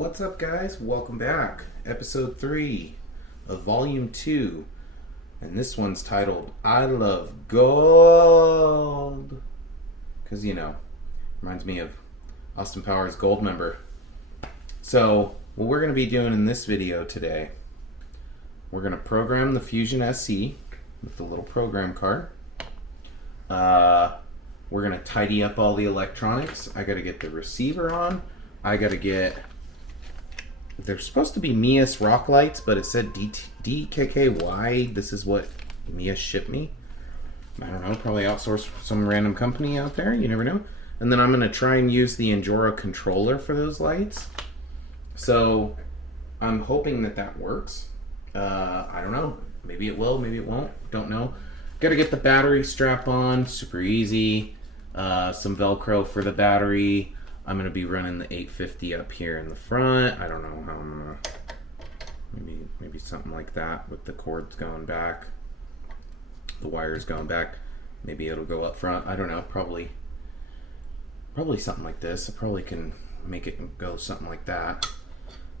What's up, guys? Welcome back. Episode 3 of Volume 2. And this one's titled, I Love Gold. Because, reminds me of Austin Powers' Gold Member. So, what we're going to be doing in this video today, we're going to program the Fusion SC with the little program card. We're going to tidy up all the electronics. I got to get the receiver on. I got to get... They're supposed to be Meus rock lights, but it said DKKY. This is what Meus shipped me. I don't know, probably outsourced from some random company out there. You never know. And then I'm going to try and use the Injora controller for those lights. So I'm hoping that works. I don't know. Maybe it will, maybe it won't. Don't know. Got to get the battery strap on. Super easy. Some Velcro for the battery. I'm going to be running the 850 up here in the front. I don't know how I'm going to... Maybe something like that with the cords going back. The wires going back. Maybe it'll go up front. I don't know. Probably something like this. I probably can make it go something like that.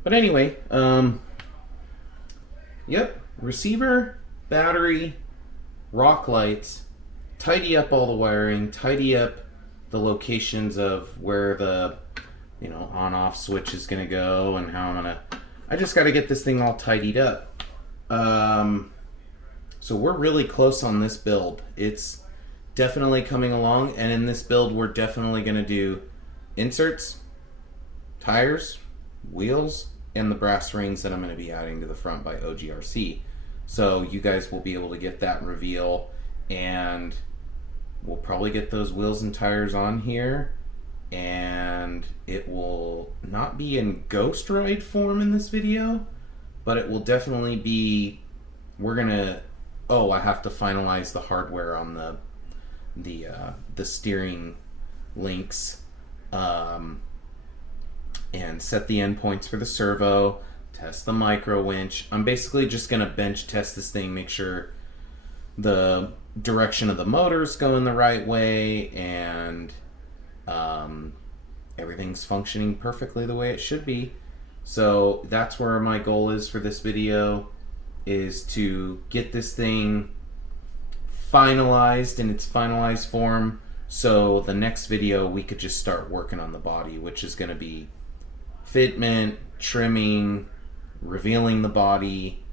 But anyway, yep. Receiver, battery, rock lights. Tidy up all the wiring. Tidy up the locations of where the on-off switch is going to go and how I just got to get this thing all tidied up. So we're really close on this build. It's definitely coming along, and in this build we're definitely going to do inserts, tires, wheels, and the brass rings that I'm going to be adding to the front by OGRC. So you guys will be able to get that reveal, and we'll probably get those wheels and tires on here, and it will not be in Ghost Ride form in this video, but it will definitely be, I have to finalize the hardware on the steering links, and set the endpoints for the servo, test the micro winch. I'm basically just going to bench test this thing, make sure the direction of the motor's going the right way, and everything's functioning perfectly the way it should be. So that's where my goal is for this video, is to get this thing finalized in its finalized form, so the next video we could just start working on the body, which is going to be fitment, trimming, revealing the body,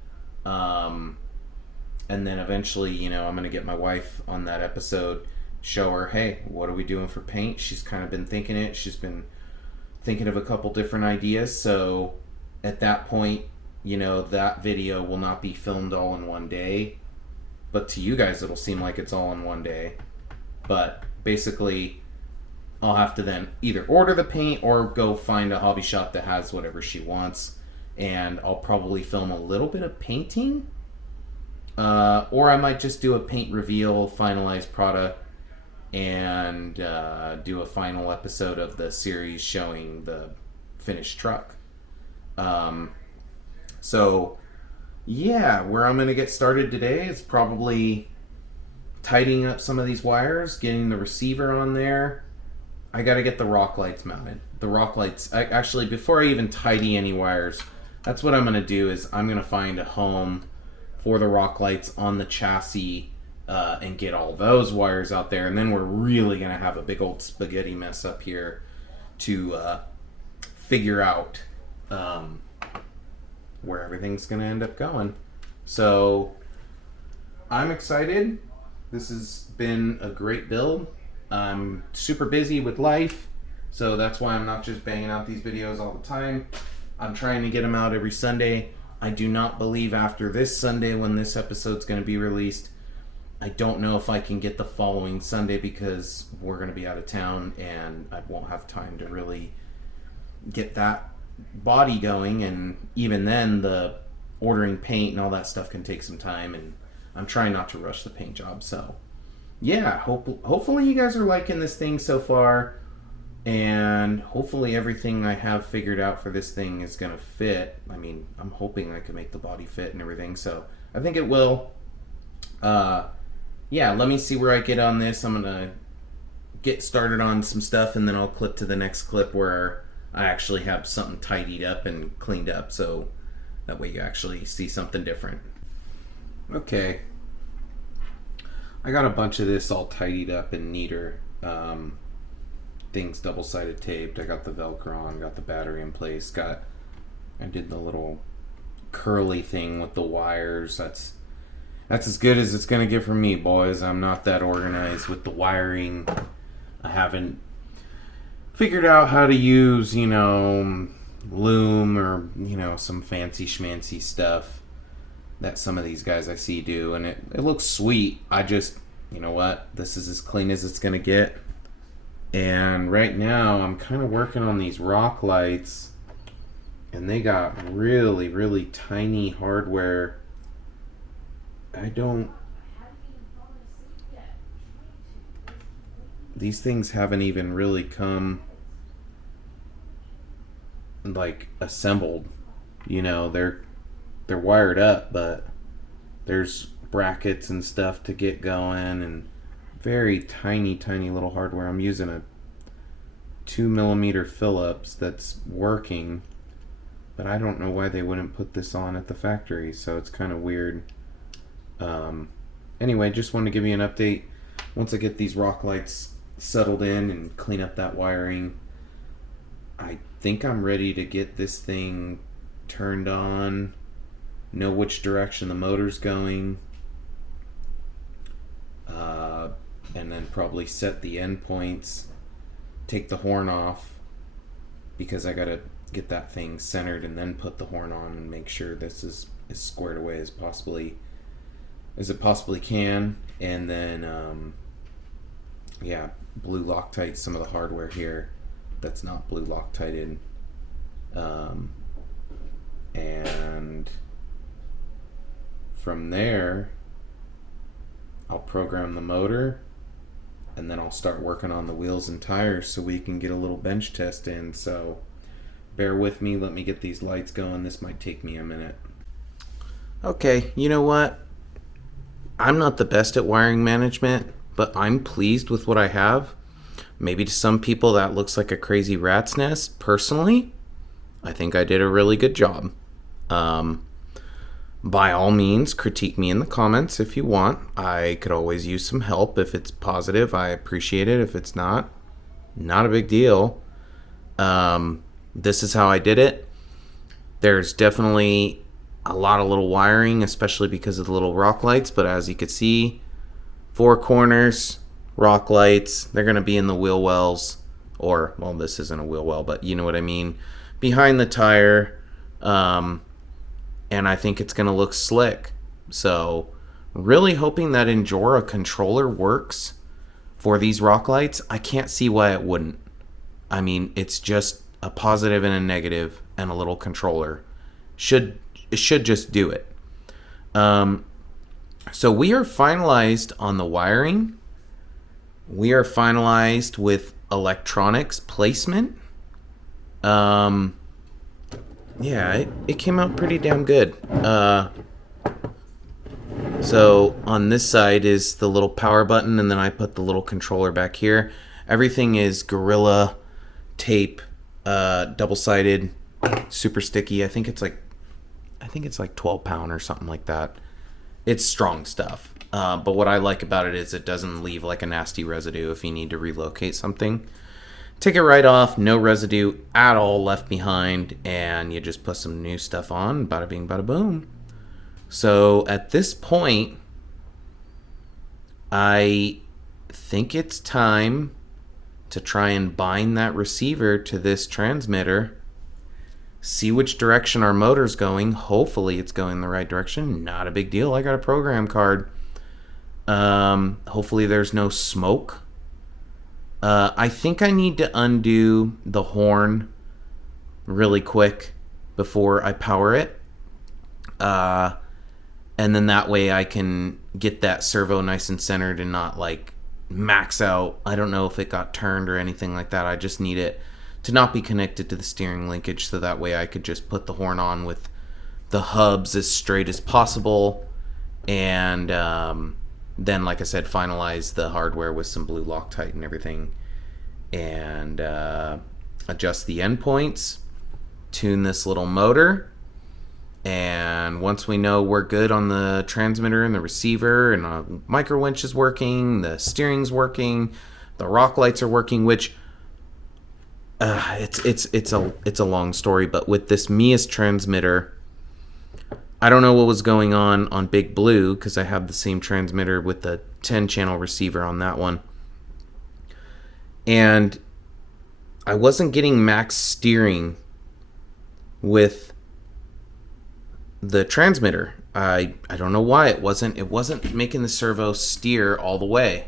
and then eventually, I'm going to get my wife on that episode, show her, hey, what are we doing for paint? She's kind of been thinking it. She's been thinking of a couple different ideas. So at that point, that video will not be filmed all in one day. But to you guys, it'll seem like it's all in one day. But basically, I'll have to then either order the paint or go find a hobby shop that has whatever she wants. And I'll probably film a little bit of painting. Or I might just do a paint reveal, finalized product, and do a final episode of the series showing the finished truck. So, yeah, where I'm going to get started today is probably tidying up some of these wires, getting the receiver on there. I got to get the rock lights mounted. The rock lights, actually, before I even tidy any wires, that's what I'm going to do, is I'm going to find a home for the rock lights on the chassis, and get all those wires out there, and then we're really going to have a big old spaghetti mess up here to figure out where everything's going to end up going. So I'm excited. This has been a great build. I'm super busy with life, so that's why I'm not just banging out these videos all the time. I'm trying to get them out every Sunday. I do not believe after this Sunday, when this episode's going to be released, I don't know if I can get the following Sunday, because we're going to be out of town and I won't have time to really get that body going. And even then, the ordering paint and all that stuff can take some time, and I'm trying not to rush the paint job. So yeah, hopefully you guys are liking this thing so far. And hopefully everything I have figured out for this thing is going to fit. I mean, I'm hoping I can make the body fit and everything, so I think it will. Yeah, let me see where I get on this. I'm going to get started on some stuff, and then I'll clip to the next clip where I actually have something tidied up and cleaned up, so that way you actually see something different. Okay, I got a bunch of this all tidied up and neater. Things double-sided taped. I got the Velcro on, got the battery in place, I did the little curly thing with the wires. That's as good as it's gonna get from me, boys. I'm not that organized with the wiring. I haven't figured out how to use, loom or, some fancy schmancy stuff that some of these guys I see do, and it looks sweet. I just, you know what, this is as clean as it's gonna get. And right now I'm kind of working on these rock lights, and they got really, really tiny hardware. These things haven't even really come like assembled. They're wired up, but there's brackets and stuff to get going, and very tiny little hardware. I'm using a 2mm Phillips that's working, but I don't know why they wouldn't put this on at the factory, so it's kind of weird. Anyway, just wanted to give you an update. Once I get these rock lights settled in and clean up that wiring, I think I'm ready to get this thing turned on, know which direction the motor's going, and then probably set the endpoints, take the horn off, because I gotta get that thing centered and then put the horn on and make sure this is as squared away as it possibly can. And then blue Loctite some of the hardware here that's not blue Loctited, and from there I'll program the motor, and then I'll start working on the wheels and tires so we can get a little bench test in. So bear with me, let me get these lights going. This might take me a minute. Okay, you know what? I'm not the best at wiring management, but I'm pleased with what I have. Maybe to some people that looks like a crazy rat's nest. Personally, I think I did a really good job. By all means, critique me in the comments if you want. I could always use some help. If it's positive, I appreciate it. If it's not a big deal. This is how I did it. There's definitely a lot of little wiring, especially because of the little rock lights, but as you can see, 4 corners, rock lights. They're going to be in the wheel wells, or, well, this isn't a wheel well, but you know what I mean, behind the tire. And I think it's going to look slick. So really hoping that Injora controller works for these rock lights. I can't see why it wouldn't. I mean, it's just a positive and a negative and a little controller. It should just do it. So we are finalized on the wiring. We are finalized with electronics placement. Yeah, it came out pretty damn good. So on this side is the little power button, and then I put the little controller back here. Everything is Gorilla tape, double-sided, super sticky. I think it's like 12 pound or something like that. It's strong stuff. But what I like about it is it doesn't leave like a nasty residue if you need to relocate something. Take it right off, no residue at all left behind, and you just put some new stuff on, bada bing, bada boom. So at this point, I think it's time to try and bind that receiver to this transmitter, see which direction our motor's going. Hopefully it's going the right direction. Not a big deal. I got a program card. Hopefully there's no smoke. I think I need to undo the horn really quick before I power it. And then that way I can get that servo nice and centered and not like max out. I don't know if it got turned or anything like that. I just need it to not be connected to the steering linkage, so that way I could just put the horn on with the hubs as straight as possible. And then, like I said, finalize the hardware with some blue Loctite and everything. And adjust the endpoints, tune this little motor, and once we know we're good on the transmitter and the receiver, and a micro winch is working, the steering's working, the rock lights are working, which it's a long story, but with this Meus transmitter, I don't know what was going on Big Blue, because I have the same transmitter with the 10-channel receiver on that one, and I wasn't getting max steering with the transmitter. I don't know why it wasn't making the servo steer all the way.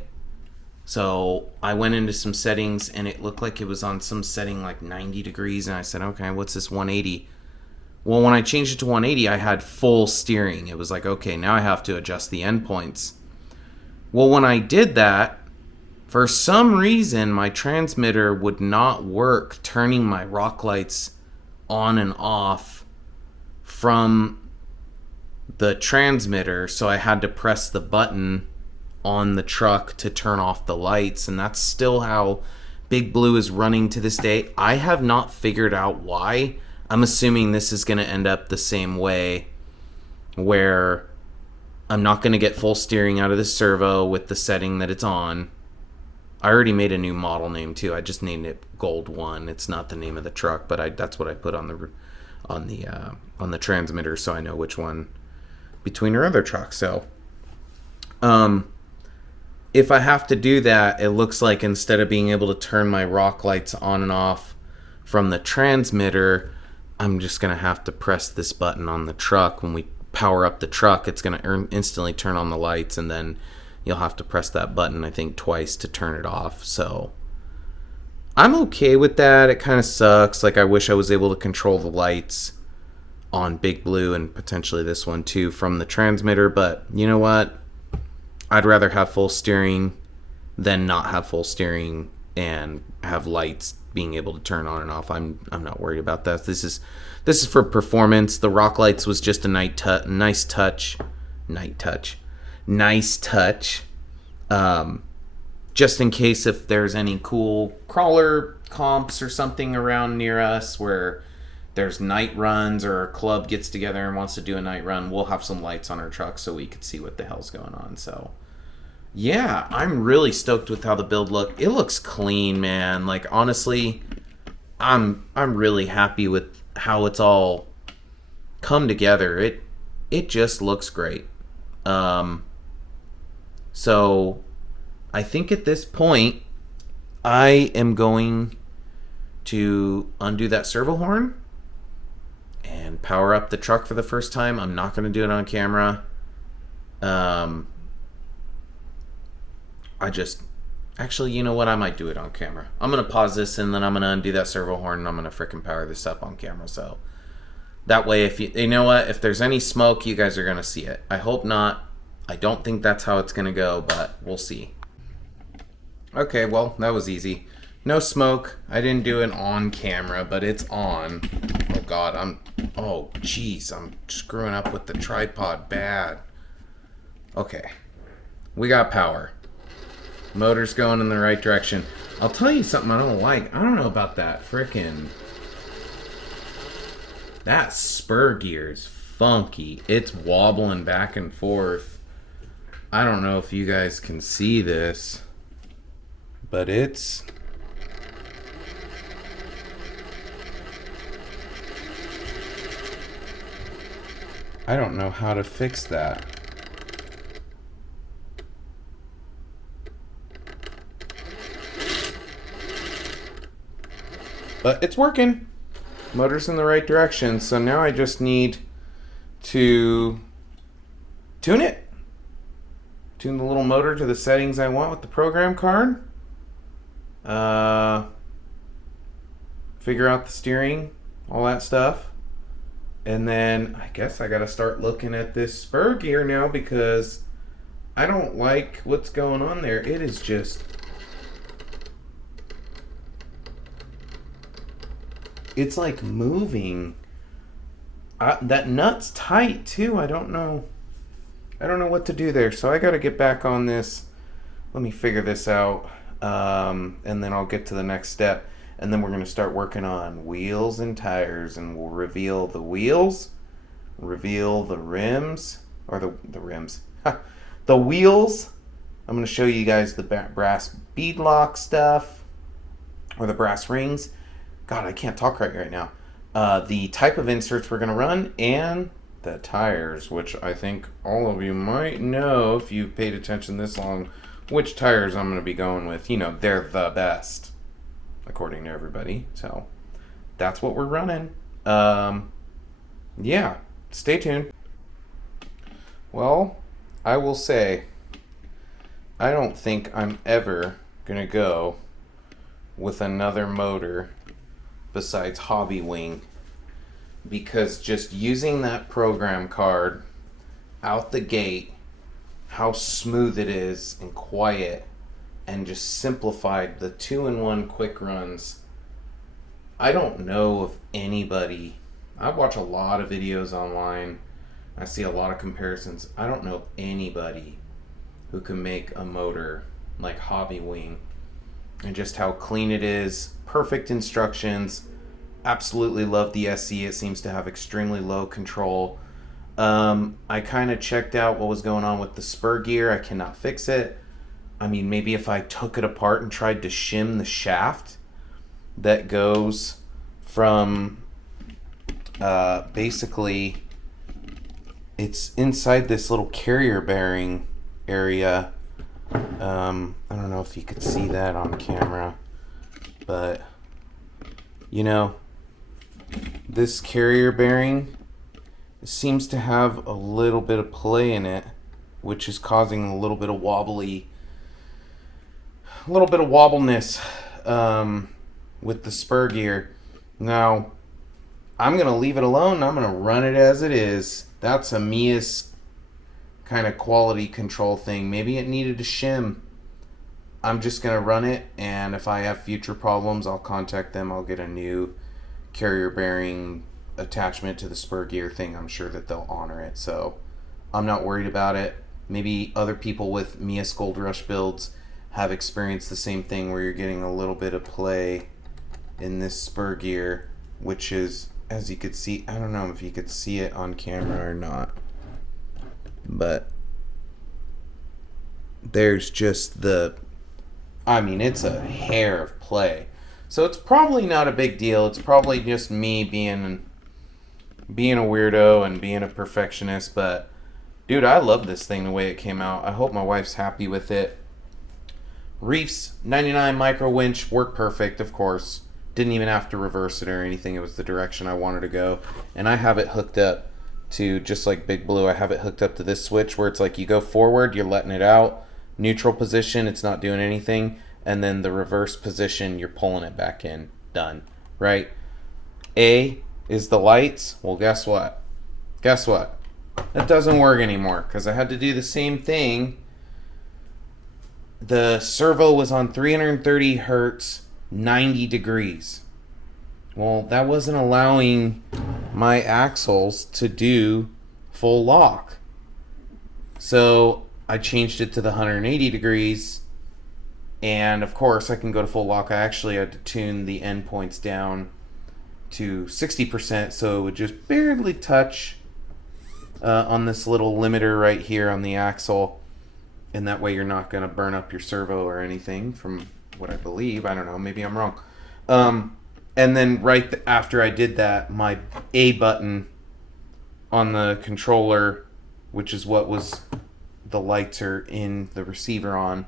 So I went into some settings and it looked like it was on some setting like 90 degrees, and I said, okay, what's this 180? Well, when I changed it to 180, I had full steering. It was like, okay, now I have to adjust the endpoints. Well, when I did that, for some reason, my transmitter would not work turning my rock lights on and off from the transmitter, so I had to press the button on the truck to turn off the lights, and that's still how Big Blue is running to this day. I have not figured out why. I'm assuming this is going to end up the same way, where I'm not going to get full steering out of the servo with the setting that it's on. I already made a new model name too. I just named it Gold 1. It's not the name of the truck, but that's what I put on the transmitter, so I know which one between our other trucks. So, if I have to do that, it looks like instead of being able to turn my rock lights on and off from the transmitter, I'm just gonna have to press this button on the truck. When we power up the truck, it's gonna instantly turn on the lights, and then you'll have to press that button, I think, twice to turn it off. So I'm okay with that. It kind of sucks. Like, I wish I was able to control the lights on Big Blue, and potentially this one too, from the transmitter. But you know what? I'd rather have full steering than not have full steering and have lights being able to turn on and off. I'm not worried about that. This is for performance. The rock lights was just a nice touch. Just in case if there's any cool crawler comps or something around near us where there's night runs, or a club gets together and wants to do a night run, we'll have some lights on our truck so we could see what the hell's going on. So yeah, I'm really stoked with how the build look. It looks clean, man. Like, honestly, I'm really happy with how it's all come together. It just looks great. So I think at this point I am going to undo that servo horn and power up the truck for the first time. I'm not going to do it on camera. Actually, you know what? I might do it on camera. I'm going to pause this, and then I'm going to undo that servo horn, and I'm going to frickin' power this up on camera. So that way, if you know what? If there's any smoke, you guys are going to see it. I hope not. I don't think that's how it's going to go, but we'll see. Okay, well, that was easy. No smoke. I didn't do it on camera, but it's on. Oh, God. Oh, jeez. I'm screwing up with the tripod bad. Okay. We got power. Motor's going in the right direction. I'll tell you something I don't like. I don't know about that frickin'... That spur gear's funky. It's wobbling back and forth. I don't know if you guys can see this, but it's... I don't know how to fix that. But it's working. Motor's in the right direction. So now I just need to tune it. Tune the little motor to the settings I want with the program card. Figure out the steering, all that stuff. And then I guess I gotta start looking at this spur gear now, because I don't like what's going on there. It is just... It's like moving. That nut's tight too. I don't know what to do there. So I got to get back on this. Let me figure this out, and then I'll get to the next step. And then we're going to start working on wheels and tires, and we'll reveal the wheels, reveal the rims, or the rims, the wheels. I'm going to show you guys the brass beadlock stuff, or the brass rings. God, I can't talk right now. The type of inserts we're going to run, and the tires, which I think all of you might know if you've paid attention this long, which tires I'm going to be going with. You know, they're the best, according to everybody. So that's what we're running. Yeah, stay tuned. Well, I will say, I don't think I'm ever going to go with another motor besides Hobby Wing, because just using that program card out the gate, how smooth it is and quiet, and just simplified the 2-in-1 quick runs. I don't know of anybody. I watch a lot of videos online. I see a lot of comparisons. I don't know anybody who can make a motor like Hobby Wing, and just how clean it is. Perfect instructions. Absolutely love the SE. It seems to have extremely low control. I kind of checked out what was going on with the spur gear. I cannot fix it. I mean, maybe if I took it apart and tried to shim the shaft that goes from basically, it's inside this little carrier bearing area. I don't know if you could see that on camera, but you know, this carrier bearing seems to have a little bit of play in it, which is causing a little bit of wobbliness with the spur gear. Now, I'm going to leave it alone. I'm going to run it as it is. That's a Meus kind of quality control thing. Maybe it needed a shim. I'm just going to run it, and if I have future problems, I'll contact them. I'll get a new carrier bearing attachment to the spur gear thing. I'm sure that they'll honor it, so I'm not worried about it. Maybe other people with Meus Goldrush builds have experienced the same thing, where you're getting a little bit of play in this spur gear, which is, as you could see, I don't know if you could see it on camera or not, but there's just it's a hair of play. So it's probably not a big deal. It's probably just me being a weirdo and being a perfectionist. But, dude, I love this thing the way it came out. I hope my wife's happy with it. Reef's 99 micro winch worked perfect, of course. Didn't even have to reverse it or anything. It was the direction I wanted to go. And I have it hooked up to, just like Big Blue, I have it hooked up to this switch where it's like you go forward, you're letting it out. Neutral position, it's not doing anything. And then the reverse position, you're pulling it back in. Done. Right? A is the lights. Well, guess what? That doesn't work anymore, because I had to do the same thing. The servo was on 330 hertz, 90 degrees. Well, that wasn't allowing my axles to do full lock. So I changed it to the 180 degrees, and of course I can go to full lock. I actually had to tune the endpoints down to 60% so it would just barely touch on this little limiter right here on the axle, and that way you're not going to burn up your servo or anything, from what I believe. I don't know, maybe I'm wrong. And then right after I did that, my A button on the controller, which is what was the lights are in the receiver on,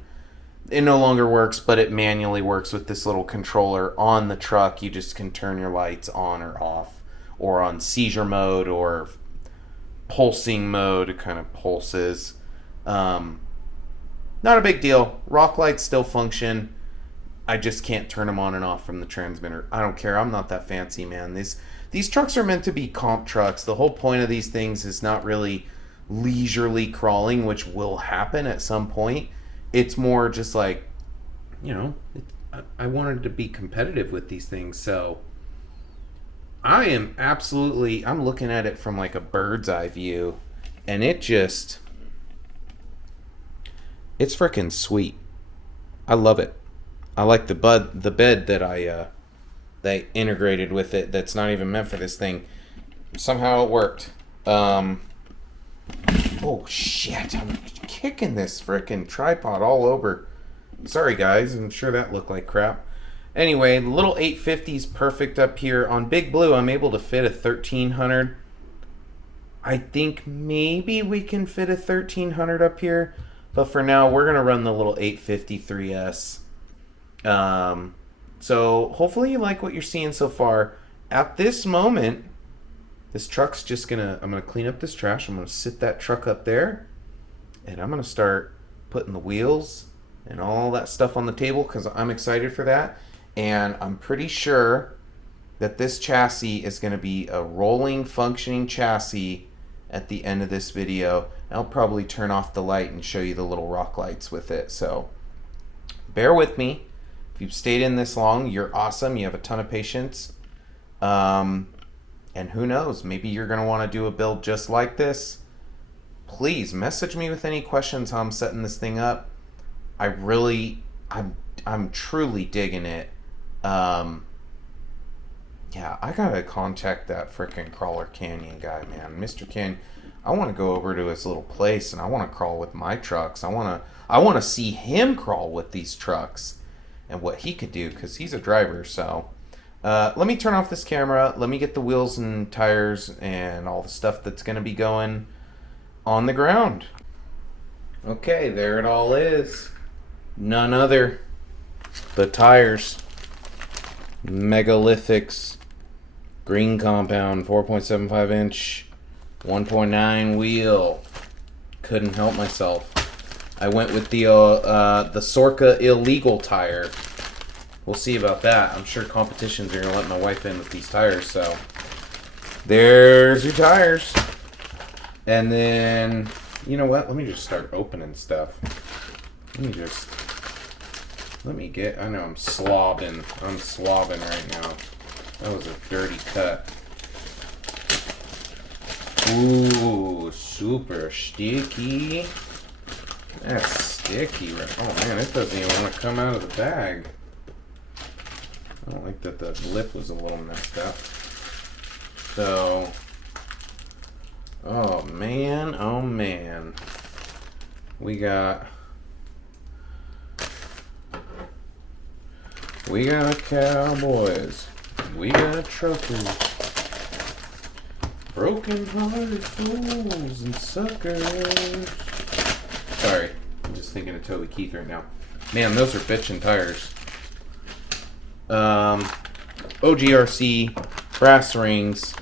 it no longer works, but it manually works with this little controller on the truck. You just can turn your lights on or off, or on seizure mode or pulsing mode. It kind of pulses. Not a big deal. Rock lights still function. I just can't turn them on and off from the transmitter. I don't care. I'm not that fancy, man. These trucks are meant to be comp trucks. The whole point of these things is not really leisurely crawling, which will happen at some point. It's more just like, I wanted to be competitive with these things. So I'm looking at it from like a bird's eye view, and it's freaking sweet. I love it. I like the bed that I they integrated with it that's not even meant for this thing. Somehow it worked. Oh shit, I'm kicking this frickin' tripod all over. Sorry guys, I'm sure that looked like crap. Anyway, the little 850 is perfect up here. On Big Blue, I'm able to fit a 1300. I think maybe we can fit a 1300 up here. But for now, we're going to run the little 853S. So hopefully you like what you're seeing so far. At this moment, this truck's just I'm going to clean up this trash. I'm going to sit that truck up there. And I'm going to start putting the wheels and all that stuff on the table because I'm excited for that. And I'm pretty sure that this chassis is going to be a rolling, functioning chassis at the end of this video. I'll probably turn off the light and show you the little rock lights with it. So bear with me. If you've stayed in this long, you're awesome. You have a ton of patience. And who knows, maybe you're going to want to do a build just like this. Please message me with any questions how I'm setting this thing up. I'm truly digging it. Yeah, I gotta contact that freaking crawlercanyon guy, man. Mr. Canyon. I want to go over to his little place and I want to crawl with my trucks. I want to see him crawl with these trucks and what he could do because he's a driver. So let me turn off this camera. Let me get the wheels and tires and all the stuff that's going to be going on the ground. Okay, there it all is. None other. The tires. Megalithics. Green compound. 4.75 inch. 1.9 wheel. Couldn't help myself. I went with the Sorka illegal tire. We'll see about that. I'm sure competitions are going to let my wife in with these tires. So there's your tires. And then, you know what? Let me just start opening stuff. I know I'm slobbing. I'm slobbing right now. That was a dirty cut. Ooh, super sticky. That's sticky. Oh man, it doesn't even want to come out of the bag. I don't like that the lip was a little messed up. So, oh man. We got cowboys. We got truckers. Broken hearted fools and suckers. Sorry, I'm just thinking of Toby Keith right now. Man, those are bitchin' tires. OGRC brass rings.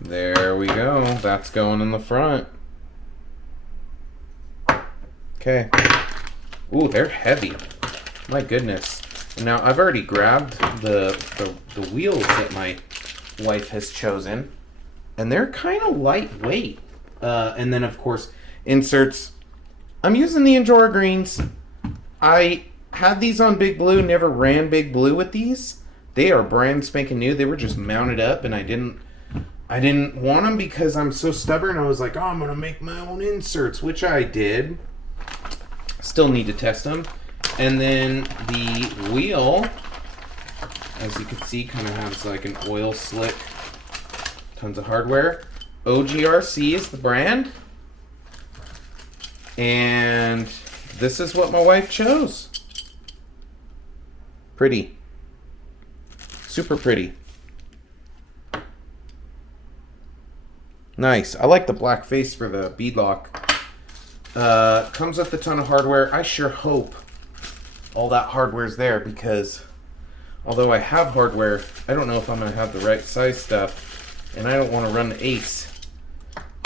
There we go. That's going in the front. Okay. Ooh, they're heavy. My goodness. Now, I've already grabbed the wheels that my wife has chosen. And they're kind of lightweight. And then, of course, inserts. I'm using the Injora greens. I had these on Big Blue, never ran Big Blue with these. They are brand spanking new. They were just mounted up, and I didn't want them because I'm so stubborn. I was like, oh, I'm going to make my own inserts, which I did. Still need to test them. And then the wheel, as you can see, kind of has like an oil slick. Tons of hardware. OGRC is the brand. And this is what my wife chose. Pretty. Super pretty. Nice. I like the black face for the beadlock. Comes with a ton of hardware. I sure hope all that hardware's there because although I have hardware, I don't know if I'm going to have the right size stuff. And I don't want to run the Ace.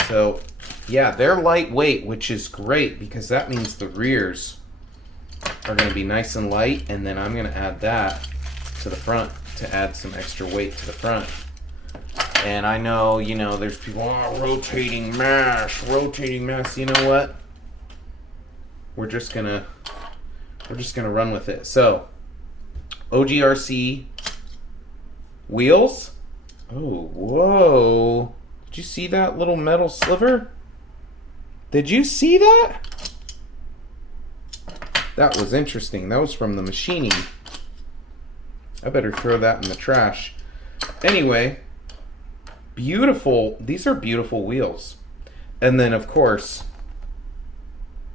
So, yeah, they're lightweight, which is great because that means the rears are going to be nice and light. And then I'm going to add that to the front to add some extra weight to the front. And I know, there's people, rotating mass. You know what? We're just going to run with it. So, OGRC wheels. Oh, whoa. Did you see that little metal sliver? Did you see that? That was interesting. That was from the machining. I better throw that in the trash. Anyway, beautiful. These are beautiful wheels. And then, of course,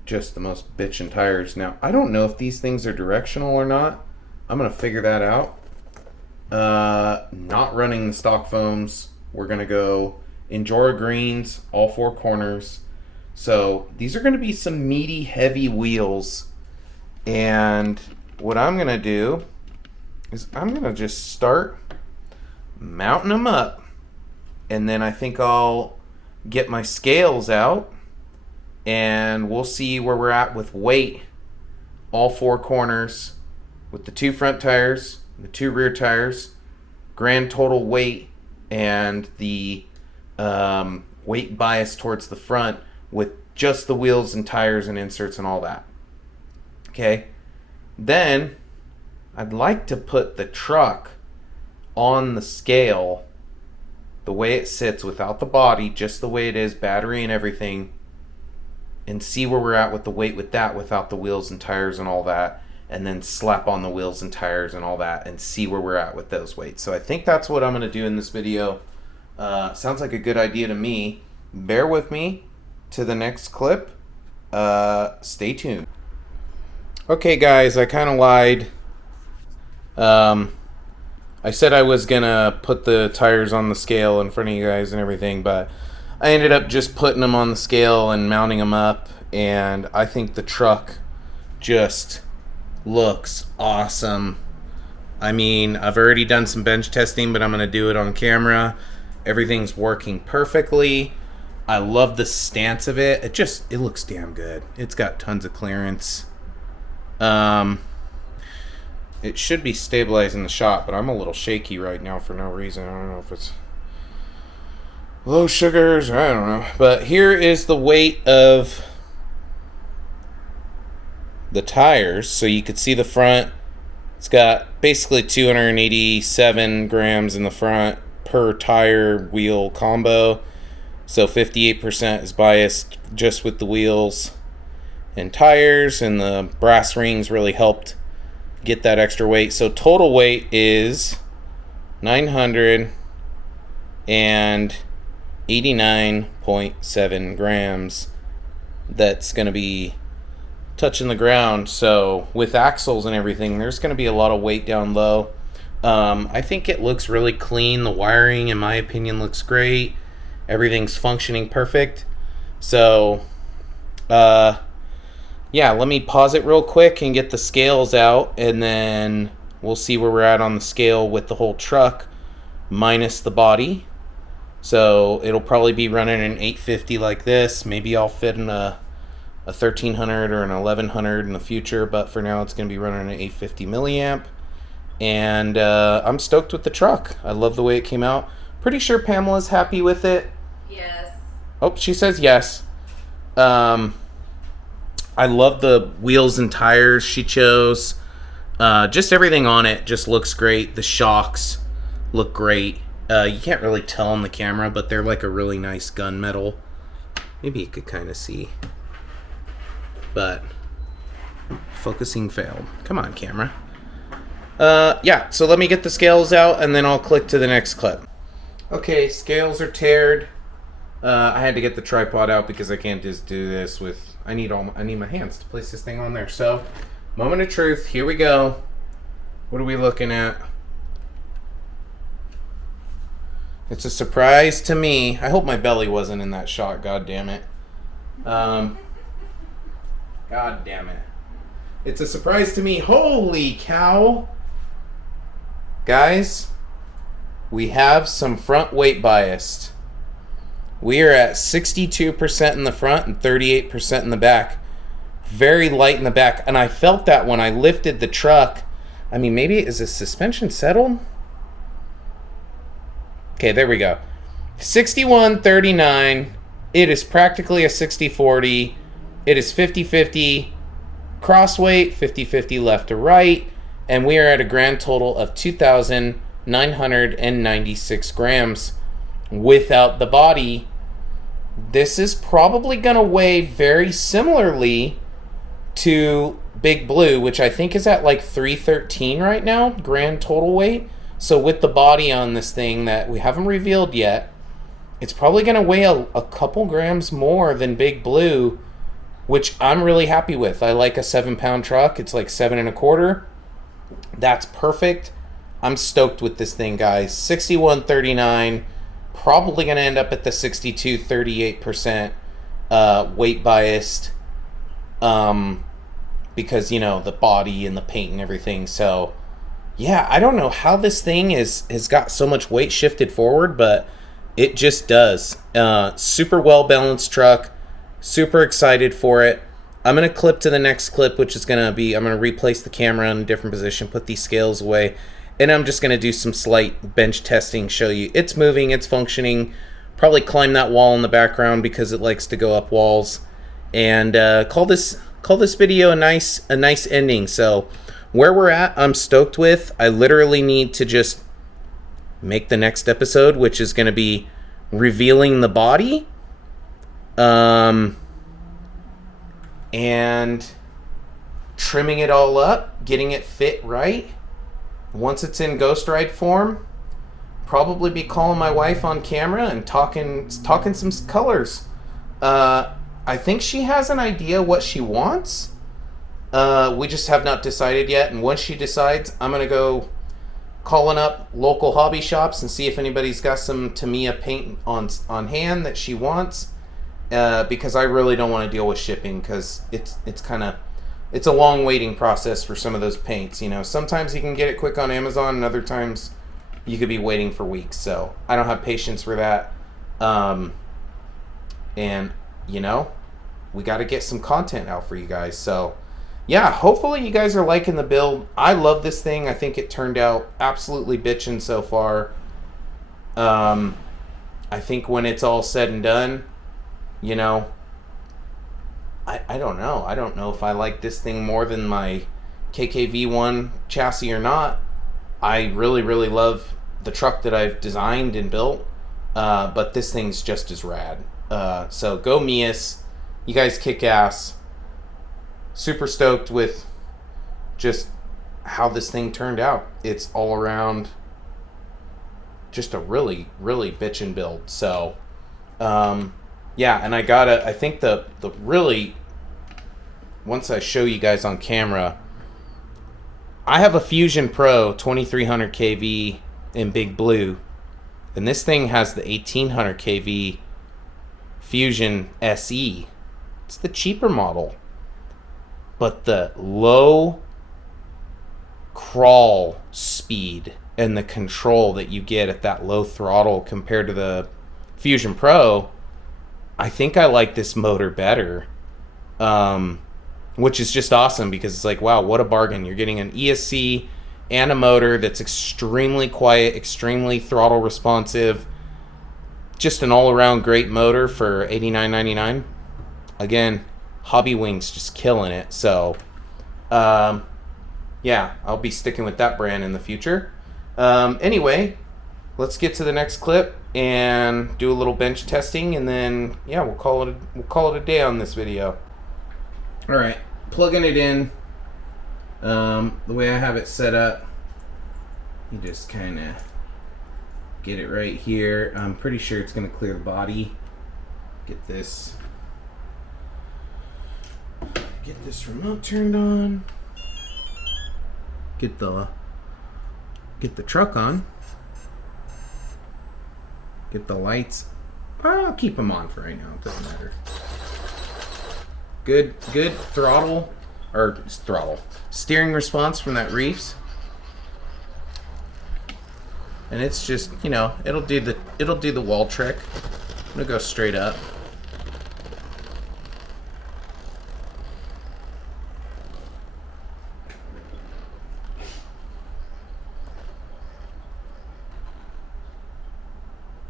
just the most bitchin' tires. Now, I don't know if these things are directional or not. I'm going to figure that out. Not running the stock foams. We're going to go injora greens, all four corners. So these are going to be some meaty, heavy wheels. And what I'm going to do is I'm going to just start mounting them up. And then I think I'll get my scales out. And we'll see where we're at with weight. All four corners with the 2 front tires, the 2 rear tires, grand total weight, and the weight bias towards the front with just the wheels and tires and inserts and all that. Okay. Then I'd like to put the truck on the scale the way it sits without the body, just the way it is, battery and everything, and see where we're at with the weight with that without the wheels and tires and all that, and then slap on the wheels and tires and all that and see where we're at with those weights. So I think that's what I'm going to do in this video. Sounds like a good idea to me. Bear with me to the next clip. Stay tuned. Okay, guys, I kind of lied. I said I was going to put the tires on the scale in front of you guys and everything, but I ended up just putting them on the scale and mounting them up, and I think the truck just looks awesome. I mean, I've already done some bench testing, but I'm going to do it on camera. Everything's working perfectly. I love the stance of it. It looks damn good. It's got tons of clearance. It should be stabilizing the shot, but I'm a little shaky right now for no reason. I don't know if it's low sugars or I don't know. But here is the weight of the tires. So you could see the front. It's got basically 287 grams in the front per tire wheel combo. So 58% is biased just with the wheels and tires, and the brass rings really helped get that extra weight. So total weight is 989.7 grams. That's going to be touching the ground. So with axles and everything, there's going to be a lot of weight down low. I think it looks really clean. The wiring, in my opinion, looks great. Everything's functioning perfect. So yeah, let me pause it real quick and get the scales out, and then we'll see where we're at on the scale with the whole truck minus the body. So it'll probably be running an 850 like this. Maybe I'll fit in a 1300 or an 1100 in the future, but for now it's going to be running an 850 milliamp. And I'm stoked with the truck. I love the way it came out. Pretty sure Pamela's happy with it. Yes. Oh, she says yes. I love the wheels and tires she chose. Just everything on it just looks great. The shocks look great. You can't really tell on the camera, but they're like a really nice gunmetal. Maybe you could kind of see. But focusing failed. Come on, camera. Yeah, so let me get the scales out, and then I'll click to the next clip. Okay, scales are tared. I had to get the tripod out because I can't just do this with... I need my hands to place this thing on there. So, moment of truth. Here we go. What are we looking at? It's a surprise to me. I hope my belly wasn't in that shot. God damn it. God damn it. It's a surprise to me. Holy cow. Guys, we have some front weight biased. We are at 62% in the front and 38% in the back. Very light in the back. And I felt that when I lifted the truck. I mean, maybe is the suspension settled? Okay, there we go. 61-39. It is practically a 60-40. It is 50-50 cross weight, 50-50 left to right. And we are at a grand total of 2,996 grams without the body. This is probably going to weigh very similarly to Big Blue, which I think is at like 313 right now, grand total weight. So with the body on this thing that we haven't revealed yet, it's probably going to weigh a couple grams more than Big Blue, which I'm really happy with. I like a 7-pound truck. It's like 7.25. That's perfect. I'm stoked with this thing, guys. 6139, probably going to end up at the 62 38% weight biased, because, you know, the body and the paint and everything. So yeah, I don't know how this thing has got so much weight shifted forward, but it just does. Super well balanced truck. Super excited for it. I'm going to clip to the next clip, which is going to be, I'm going to replace the camera in a different position, put these scales away, and I'm just going to do some slight bench testing, show you it's moving, it's functioning, probably climb that wall in the background because it likes to go up walls, and call this video a nice ending. So where we're at, I'm stoked with. I literally need to just make the next episode, which is going to be revealing the body, and trimming it all up, getting it fit right. Once it's in Ghost Ride form, probably be calling my wife on camera and talking some colors. I think she has an idea what she wants. We just have not decided yet, and once she decides, I'm gonna go calling up local hobby shops and see if anybody's got some Tamiya paint on hand that she wants, because I really don't want to deal with shipping, because it's a long waiting process for some of those paints. You know, sometimes you can get it quick on Amazon, and other times you could be waiting for weeks. So I don't have patience for that. And you know, we got to get some content out for you guys. So yeah, hopefully you guys are liking the build. I love this thing. I think it turned out absolutely bitchin' so far. I think when it's all said and done, you know, I don't know. I don't know if I like this thing more than my KKV1 chassis or not. I really, really love the truck that I've designed and built, but this thing's just as rad. So go Meus. You guys kick ass. Super stoked with just how this thing turned out. It's all around just a really, really bitchin' build. So, yeah, and I think the really, once I show you guys on camera, I have a Fusion Pro 2300 kV in Big Blue, and this thing has the 1800 kV Fusion SE. It's the cheaper model, but the low crawl speed and the control that you get at that low throttle compared to the Fusion Pro, I think I like this motor better, which is just awesome, because it's like, wow, what a bargain. You're getting an ESC and a motor that's extremely quiet, extremely throttle responsive, just an all-around great motor for $89.99. Again, Hobby Wings just killing it. So yeah, I'll be sticking with that brand in the future. Anyway, let's get to the next clip and do a little bench testing, and then yeah, we'll call it a day on this video. All right, plugging it in. The way I have it set up, you just kind of get it right here. I'm pretty sure it's going to clear the body. Get this remote turned on. Get the truck on. Get the lights. I'll keep them on for right now. It doesn't matter. Good throttle steering response from that Reefs. And it's just, you know, it'll do the wall trick. I'm gonna go straight up.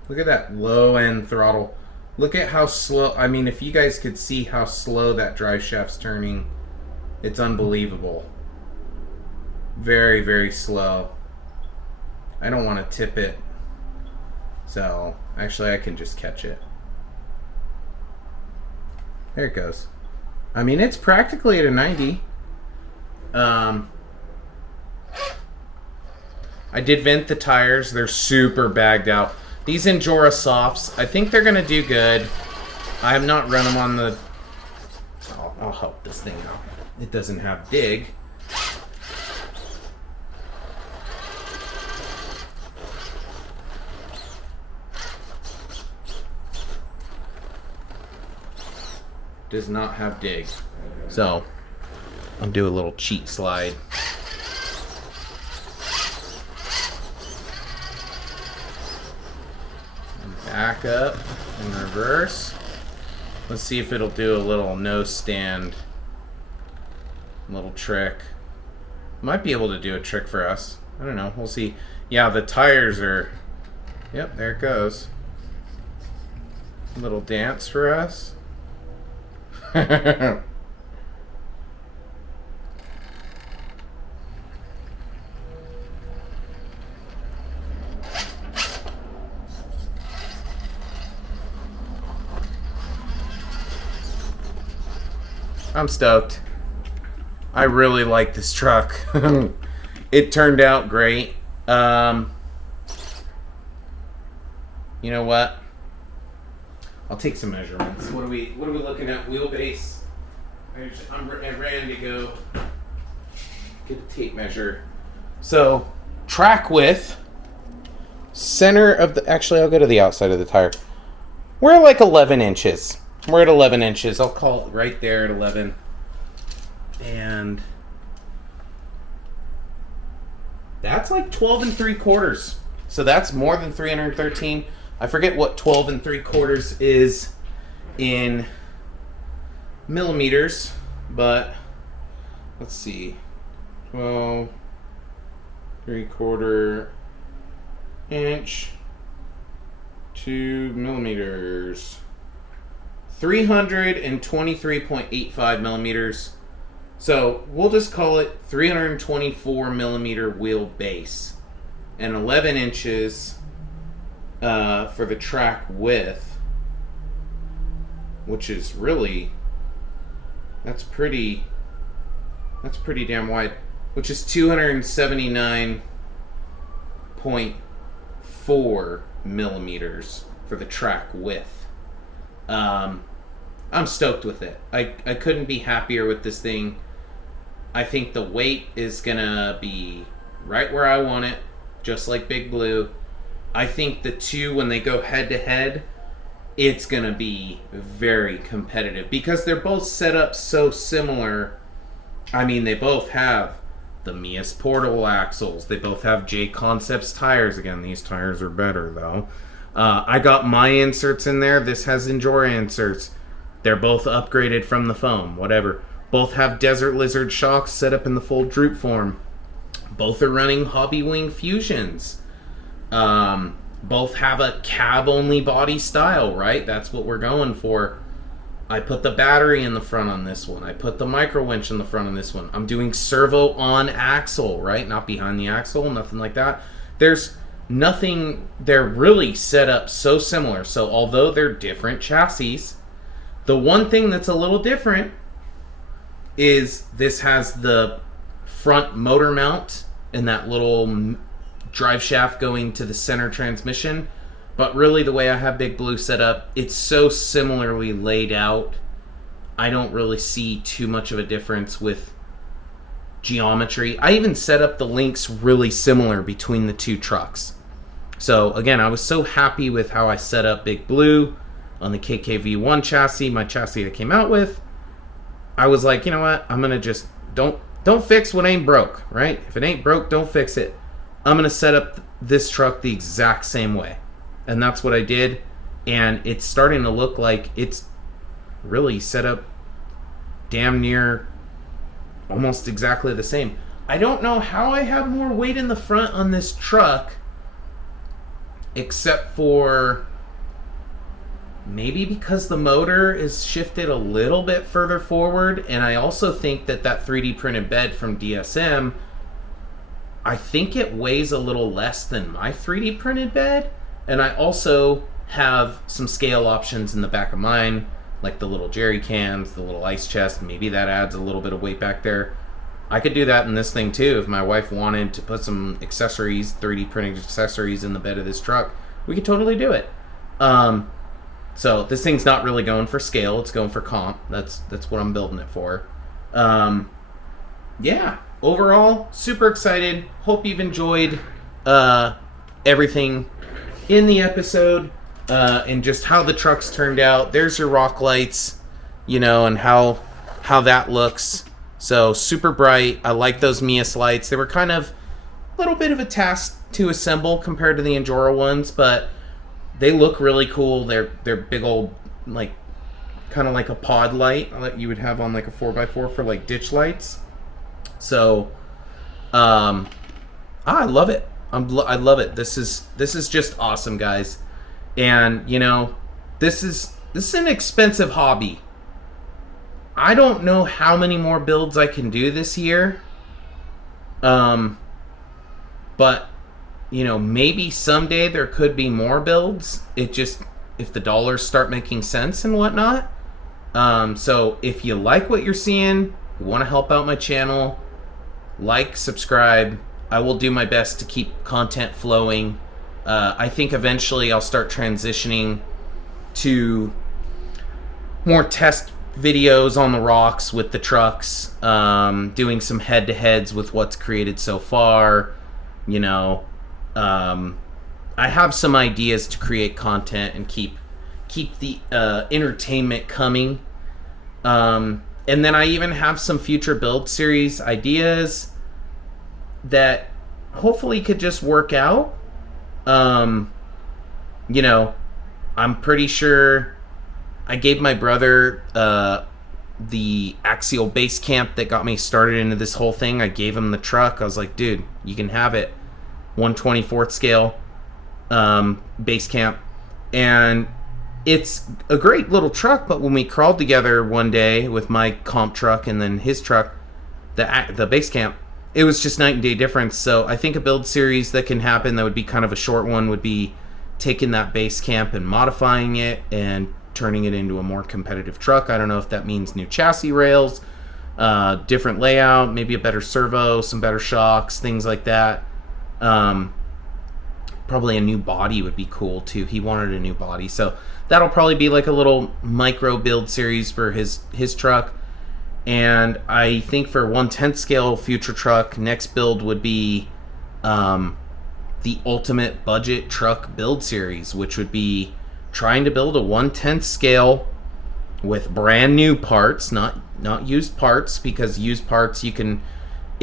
Look at that low end throttle. Look at how slow, I mean, if you guys could see how slow that drive shaft's turning, it's unbelievable. Very, very slow. I don't want to tip it. So, actually I can just catch it. There it goes. I mean, it's practically at a 90. I did vent the tires. They're super bagged out. These Injora softs, I think they're going to do good. I have not run them on the... I'll help this thing out. It doesn't have dig. Does not have dig. So, I'll do a little cheat slide. Back up in reverse. Let's see if it'll do a little nose stand. Little trick. Might be able to do a trick for us. I don't know. We'll see. Yeah, the tires are... Yep, there it goes. A little dance for us. I'm stoked. I really like this truck. It turned out great. You know what? I'll take some measurements. What are we looking at? Wheelbase. I'm ready to go get a tape measure. So, track width, center of the... Actually, I'll go to the outside of the tire. We're like 11 inches. We're at 11 inches. I'll call it right there at 11. And that's like 12 3/4. So that's more than 313. I forget what 12 3/4 is in millimeters, but let's see. 12 3/4 inch, 2 millimeters. 323.85 millimeters. So we'll just call it 324 millimeter wheelbase and 11 inches for the track width, which is really, that's pretty damn wide, which is 279.4 millimeters for the track width. I'm stoked with it. I couldn't be happier with this thing. I think the weight is gonna be right where I want it, just like Big Blue. I think the two, when they go head to head, it's gonna be very competitive because they're both set up so similar. I mean, they both have the Meus portable axles. They both have J Concepts tires. Again, these tires are better though. I got my inserts in there. This has Injora inserts. They're both upgraded from the foam, whatever. Both have Desert Lizard shocks set up in the full droop form. Both are running Hobby Wing Fusions. Both have a cab-only body style, right? That's what we're going for. I put the battery in the front on this one. I put the micro winch in the front on this one. I'm doing servo on axle, right? Not behind the axle, nothing like that. There's nothing, they're really set up so similar. So although they're different chassis, the one thing that's a little different is this has the front motor mount and that little drive shaft going to the center transmission. But really the way I have Big Blue set up, it's so similarly laid out. I don't really see too much of a difference with geometry. I even set up the links really similar between the two trucks. So again, I was so happy with how I set up Big Blue on the KKV1 chassis, my chassis that came out with. I was like, you know what? I'm gonna just don't fix what ain't broke, right? If it ain't broke, don't fix it. I'm gonna set up this truck the exact same way. And that's what I did. And it's starting to look like it's really set up damn near almost exactly the same. I don't know how I have more weight in the front on this truck, except for maybe because the motor is shifted a little bit further forward. And I also think that 3D printed bed from DSM, I think it weighs a little less than my 3D printed bed. And I also have some scale options in the back of mine like the little jerry cans, the little ice chest. Maybe that adds a little bit of weight back there. I could do that in this thing too. If my wife wanted to put some accessories, 3D printed accessories in the bed of this truck, we could totally do it. So this thing's not really going for scale. It's going for comp. That's what I'm building it for. Yeah. Overall, super excited. Hope you've enjoyed everything in the episode and just how the trucks turned out. There's your rock lights, and how that looks. So super bright. I like those Meus lights. They were kind of a little bit of a task to assemble compared to the Injora ones, but they look really cool. They're big old, like, kind of like a pod light that you would have on like a 4x4 for like ditch lights. So, I love it. I love it. This is just awesome, guys. And this is an expensive hobby. I don't know how many more builds I can do this year. But maybe someday there could be more builds. It just, if the dollars start making sense and whatnot. So if you like what you're seeing, you want to help out my channel, like, subscribe. I will do my best to keep content flowing. I think eventually I'll start transitioning to more test videos on the rocks with the trucks, doing some head-to-heads with what's created so far. I have some ideas to create content and keep the entertainment coming. And then I even have some future build series ideas that hopefully could just work out. I'm pretty sure I gave my brother the axial base camp that got me started into this whole thing. I gave him the truck. I was like, dude, you can have it. 1/24th scale base camp. And it's a great little truck, but when we crawled together one day with my comp truck and then his truck, the base camp, it was just night and day difference. So I think a build series that can happen that would be kind of a short one would be taking that base camp and modifying it and turning it into a more competitive truck. I don't know if that means new chassis rails, different layout, maybe a better servo, some better shocks, things like that. Probably a new body would be cool too. He wanted a new body, so that'll probably be like a little micro build series for his truck. And I think for 1/10 scale future truck, next build would be the ultimate budget truck build series, which would be trying to build a 1/10 scale with brand new parts, not used parts, because used parts it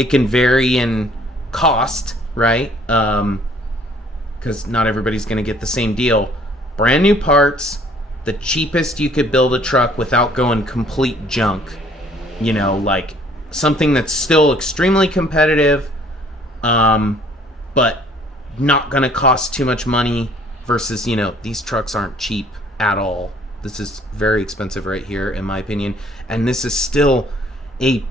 can vary in cost, right? Because not everybody's going to get the same deal. Brand new parts, the cheapest you could build a truck without going complete junk. Like something that's still extremely competitive, but not going to cost too much money versus, these trucks aren't cheap at all. This is very expensive right here, in my opinion. And this is still a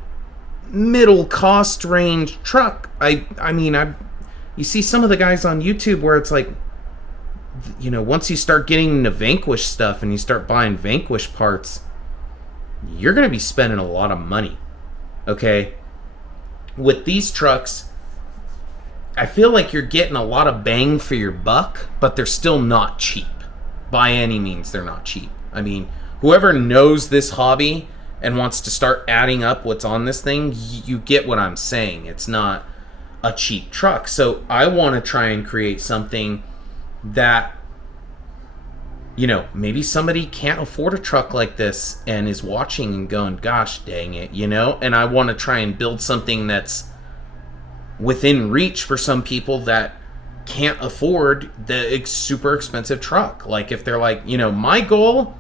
middle cost range truck. You see some of the guys on YouTube where it's like, once you start getting into Vanquish stuff and you start buying Vanquish parts, you're going to be spending a lot of money. Okay? With these trucks, I feel like you're getting a lot of bang for your buck, but they're still not cheap. By any means, they're not cheap. Whoever knows this hobby and wants to start adding up what's on this thing, you get what I'm saying. It's not a cheap truck. So I want to try and create something that, maybe somebody can't afford a truck like this and is watching and going, gosh dang it, and I want to try and build something that's within reach for some people that can't afford the super expensive truck. Like if they're like, my goal,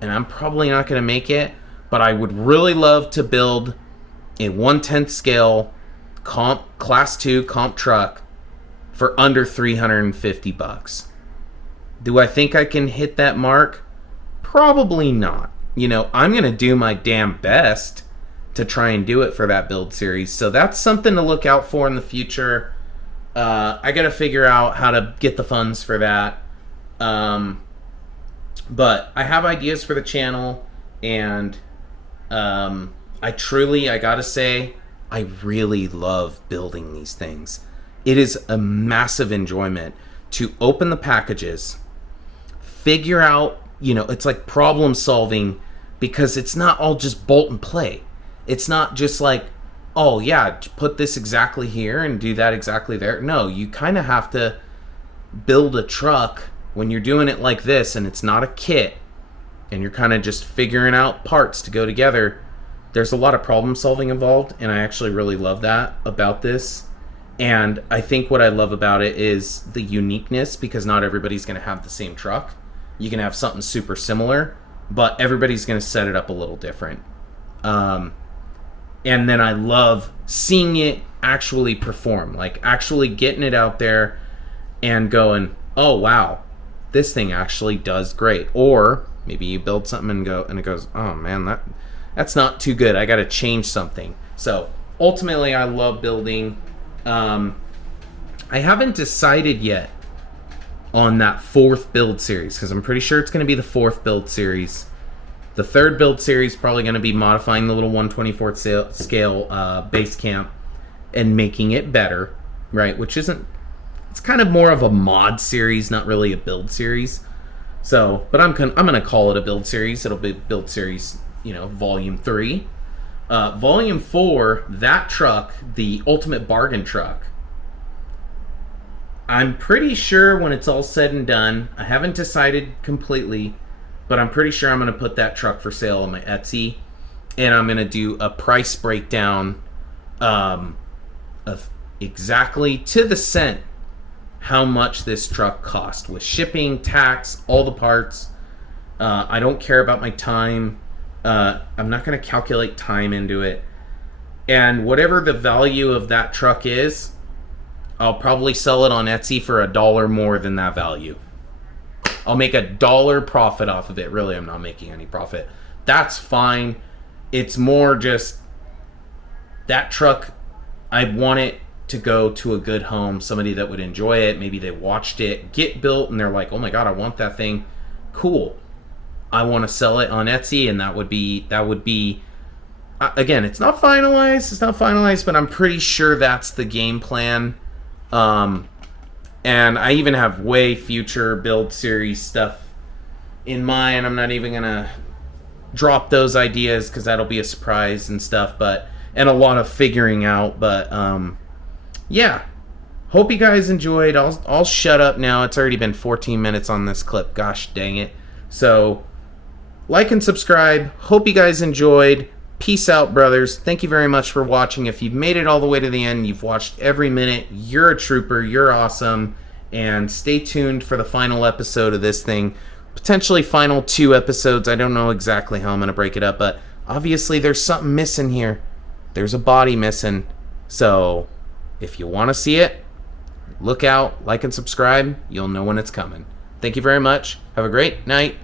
and I'm probably not going to make it, but I would really love to build a 1/10 scale class 2 comp truck for under $350. Do I think I can hit that mark? Probably not. I'm going to do my damn best to try and do it for that build series. So that's something to look out for in the future. I got to figure out how to get the funds for that. But I have ideas for the channel, And I gotta say, I really love building these things. It is a massive enjoyment to open the packages, figure out, it's like problem solving, because it's not all just bolt and play. It's not just like, oh yeah, put this exactly here and do that exactly there. No, you kind of have to build a truck when you're doing it like this, and it's not a kit, and you're kind of just figuring out parts to go together. There's a lot of problem solving involved, and I actually really love that about this. And I think what I love about it is the uniqueness, because not everybody's going to have the same truck. You can have something super similar, but everybody's going to set it up a little different. And then I love seeing it actually perform, like actually getting it out there and going, oh wow, this thing actually does great. Or maybe you build something and it goes, oh man, that's not too good. I got to change something. So ultimately, I love building. I haven't decided yet on that 4th build series, because I'm pretty sure it's going to be the 4th build series. The 3rd build series probably going to be modifying the little 1/24 scale base camp and making it better, right? Which isn't, it's kind of more of a mod series, not really a build series. So, but I'm going to call it a build series. It'll be build series, volume 3. Volume 4, that truck, the ultimate bargain truck, I'm pretty sure when it's all said and done, I haven't decided completely, but I'm pretty sure I'm going to put that truck for sale on my Etsy, and I'm going to do a price breakdown of exactly to the cent how much this truck cost, with shipping, tax, all the parts. I don't care about my time. I'm not going to calculate time into it. And whatever the value of that truck is, I'll probably sell it on Etsy for $1 more than that value. I'll make $1 profit off of it. Really, I'm not making any profit. That's fine. It's more just that truck, I want it to go to a good home, somebody that would enjoy it. Maybe they watched it get built and they're like, oh my God, I want that thing. Cool. I want to sell it on Etsy, and that would be again, it's not finalized, but I'm pretty sure that's the game plan. And I even have way future build series stuff in mind. I'm not even gonna drop those ideas because that'll be a surprise and stuff, and a lot of figuring out. But yeah, hope you guys enjoyed. I'll shut up now. It's already been 14 minutes on this clip. Gosh dang it. So like and subscribe. Hope you guys enjoyed. Peace out, brothers. Thank you very much for watching. If you've made it all the way to the end, you've watched every minute, you're a trooper, you're awesome. And stay tuned for the final episode of this thing. Potentially final 2 episodes. I don't know exactly how I'm going to break it up, but obviously there's something missing here. There's a body missing. So if you want to see it, look out, like and subscribe. You'll know when it's coming. Thank you very much. Have a great night,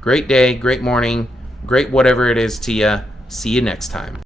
great day, great morning, great whatever it is to you. See you next time.